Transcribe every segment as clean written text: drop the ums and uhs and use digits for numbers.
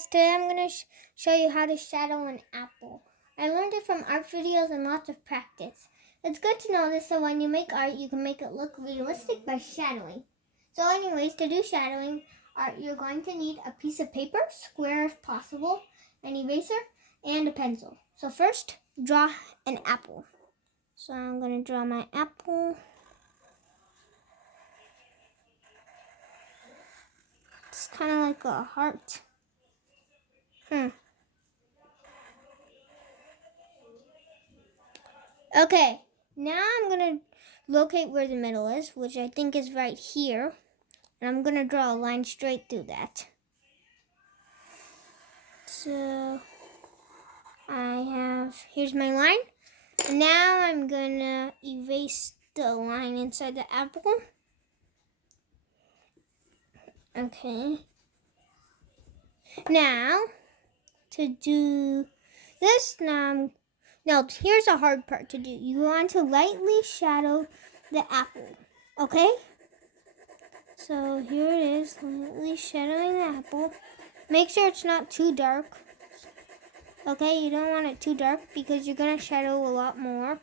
guys, today I'm going to show you how to shadow an apple. I learned it from art videos and lots of practice. It's good to know this so when you make art, you can make it look realistic by shadowing. So anyways, to do shadowing art, you're going to need a piece of paper, square if possible, an eraser, and a pencil. So first, draw an apple. So I'm going to draw my apple. It's kind of like a heart. Okay, now I'm going to locate where the middle is, which I think is right here. And I'm going to draw a line straight through that. So, here's my line. Now I'm going to erase the line inside the apple. Okay. Now, to do this, now here's a hard part to do. You want to lightly shadow the apple, okay? So here it is, lightly shadowing the apple. Make sure it's not too dark. Okay, you don't want it too dark because you're going to shadow a lot more.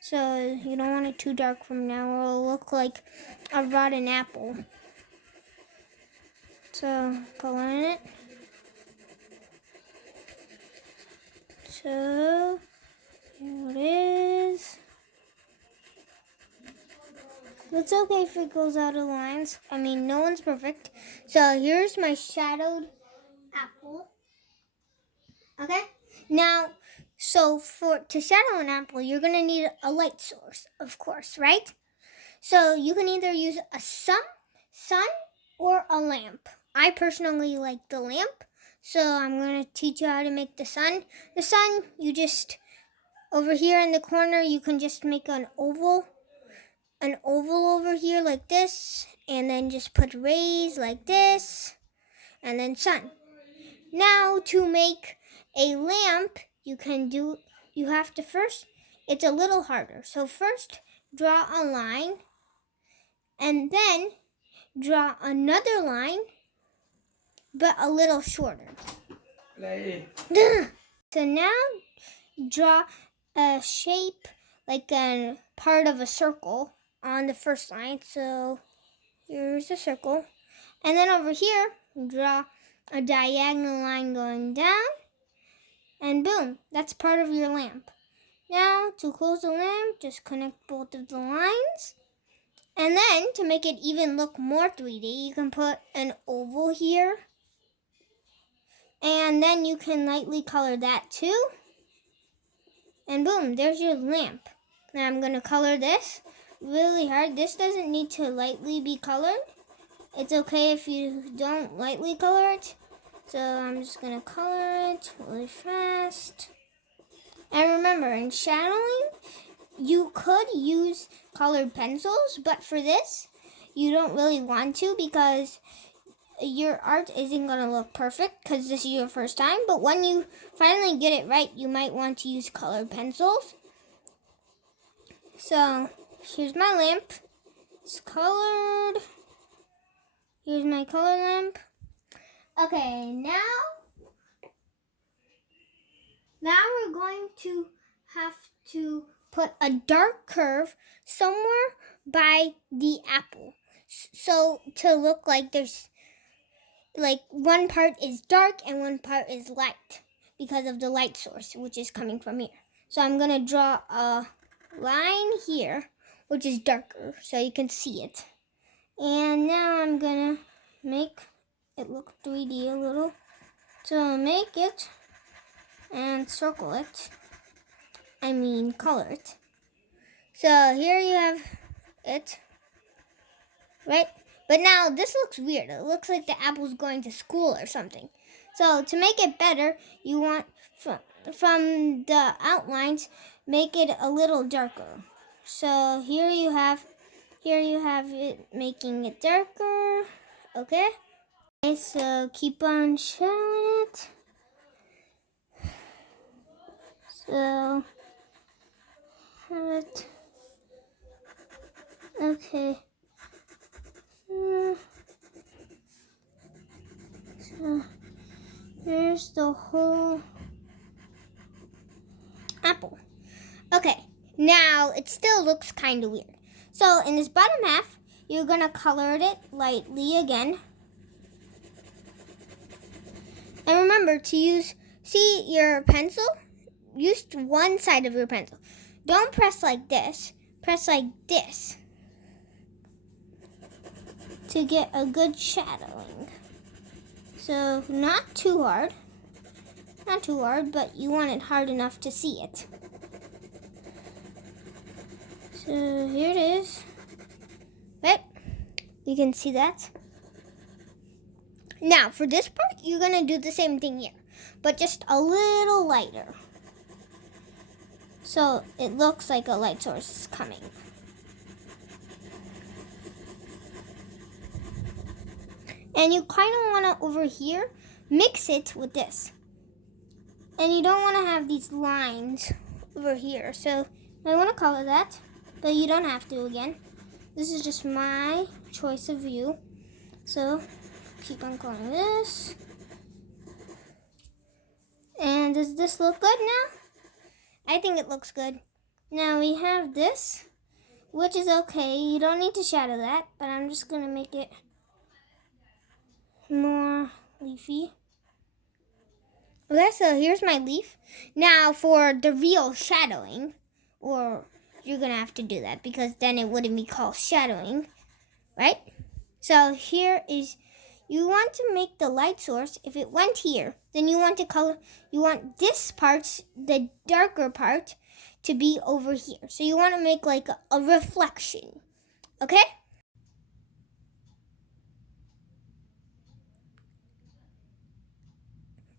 So you don't want it too dark from now or it'll look like a rotten apple. So, color in it. So, here it is. It's okay if it goes out of lines. I mean, no one's perfect. So, here's my shadowed apple. Okay? Now, to shadow an apple, you're going to need a light source, of course, right? So, you can either use a sun or a lamp. I personally like the lamp, so I'm going to teach you how to make the sun. The sun, over here in the corner, you can just make an oval over here like this, and then just put rays like this, and then sun. Now, to make a lamp, you have to first, it's a little harder. So first, draw a line, and then draw another line, but a little shorter. So now, draw a shape like a part of a circle on the first line. So here's a circle. And then over here, draw a diagonal line going down. And boom, that's part of your lamp. Now, to close the lamp, just connect both of the lines. And then, to make it even look more 3D, you can put an oval here. And then you can lightly color that too. And boom, there's your lamp. Now I'm going to color this really hard. This doesn't need to lightly be colored. It's okay if you don't lightly color it. So I'm just going to color it really fast. And remember, in shadowing, you could use colored pencils, but for this, you don't really want to because your art isn't going to look perfect because this is your first time. But when you finally get it right, you might want to use colored pencils. So, here's my lamp. It's colored. Here's my color lamp. Okay, now we're going to have to put a dark curve somewhere by the apple. So, to look like there's one part is dark and one part is light because of the light source, which is coming from here. So I'm going to draw a line here, which is darker, so you can see it. And now I'm going to make it look 3D a little. So make it and circle it. Color it. So here you have it, right? But now this looks weird. It looks like the apple's going to school or something. So to make it better, you want from the outlines, make it a little darker. So here you have it making it darker. Okay, so keep on showing it. So have it. Okay. So Here's the whole apple. Okay, now it still looks kind of weird. So in this bottom half, you're gonna color it lightly again. And remember to see your pencil, use one side of your pencil. Don't press like this, press like this to get a good shadowing. So not too hard, but you want it hard enough to see it. So here it is. Right? You can see that. Now for this part, you're gonna do the same thing here, but just a little lighter. So it looks like a light source is coming. And you kind of want to, over here, mix it with this. And you don't want to have these lines over here. So I want to color that, but you don't have to again. This is just my choice of view. So keep on coloring this. And does this look good now? I think it looks good. Now we have this, which is okay. You don't need to shadow that, but I'm just going to make it more leafy. Okay, so here's my leaf. Now for the real shadowing, or you're gonna have to do that because then it wouldn't be called shadowing, right? So here is, you want to make the light source, if it went here, then you want to color, you want this part, the darker part, to be over here. So you want to make like a reflection, okay?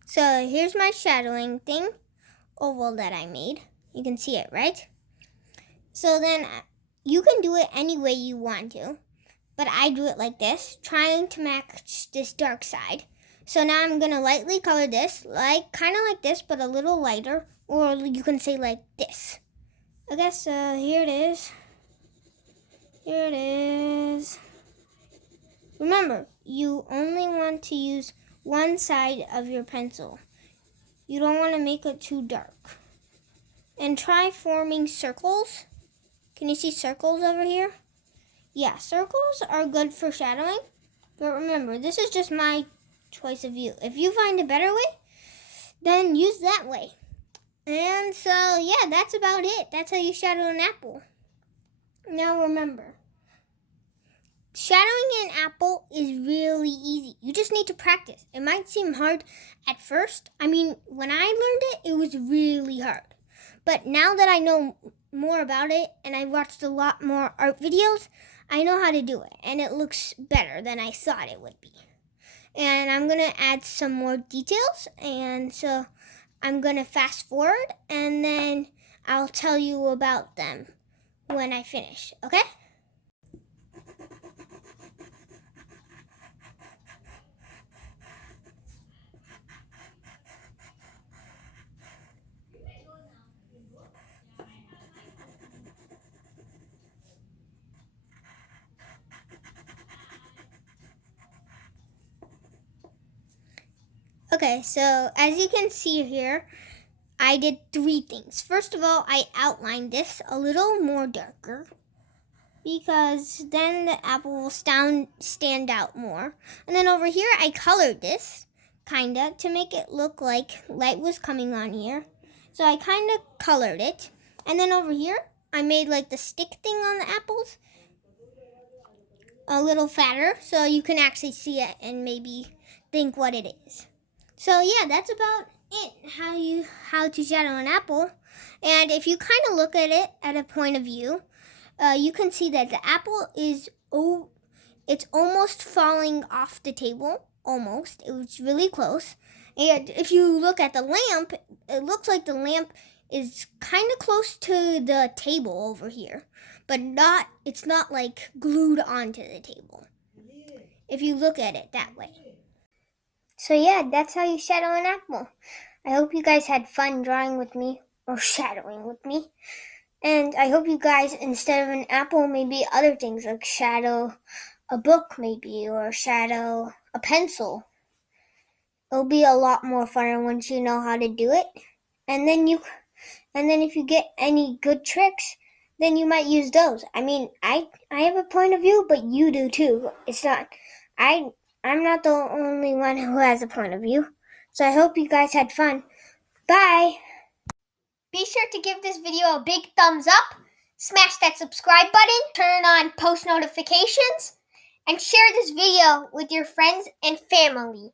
So here's my shadowing thing, oval that I made. You can see it, right? So then you can do it any way you want to, but I do it like this, trying to match this dark side. So now I'm gonna lightly color this, like kind of like this, but a little lighter, or you can say like this. Okay, so here it is. Here it is. Remember, you only want to use one side of your pencil. You don't want to make it too dark. And try forming circles. Can you see circles over here? Yeah, circles are good for shadowing. But remember, this is just my choice of view. If you find a better way, then use that way. And so, yeah, that's about it. That's how you shadow an apple. Now remember, shadowing an apple is really easy. You just need to practice. It might seem hard at first. I mean, when I learned it, it was really hard. But now that I know more about it and I watched a lot more art videos, I know how to do it. And it looks better than I thought it would be. And I'm going to add some more details. And so I'm going to fast forward and then I'll tell you about them when I finish, okay? Okay, so as you can see here, I did 3 things. First of all, I outlined this a little more darker because then the apple will stand out more. And then over here, I colored this, kinda, to make it look like light was coming on here. So I kinda colored it. And then over here, I made like the stick thing on the apples a little fatter so you can actually see it and maybe think what it is. So yeah, that's about it, how to shadow an apple. And if you kind of look at it at a point of view, you can see that the apple is it's almost falling off the table. Almost. It was really close. And if you look at the lamp, it looks like the lamp is kind of close to the table over here, but it's not like glued onto the table, if you look at it that way. So yeah, that's how you shadow an apple. I hope you guys had fun drawing with me, or shadowing with me. And I hope you guys, instead of an apple, maybe other things, like shadow a book maybe, or shadow a pencil, It'll be a lot more fun once you know how to do it. And then if you get any good tricks, then you might use those. I mean, I have a point of view, but you do too. It's not I'm not the only one who has a point of view. So I hope you guys had fun. Bye. Be sure to give this video a big thumbs up, smash that subscribe button, turn on post notifications, and share this video with your friends and family.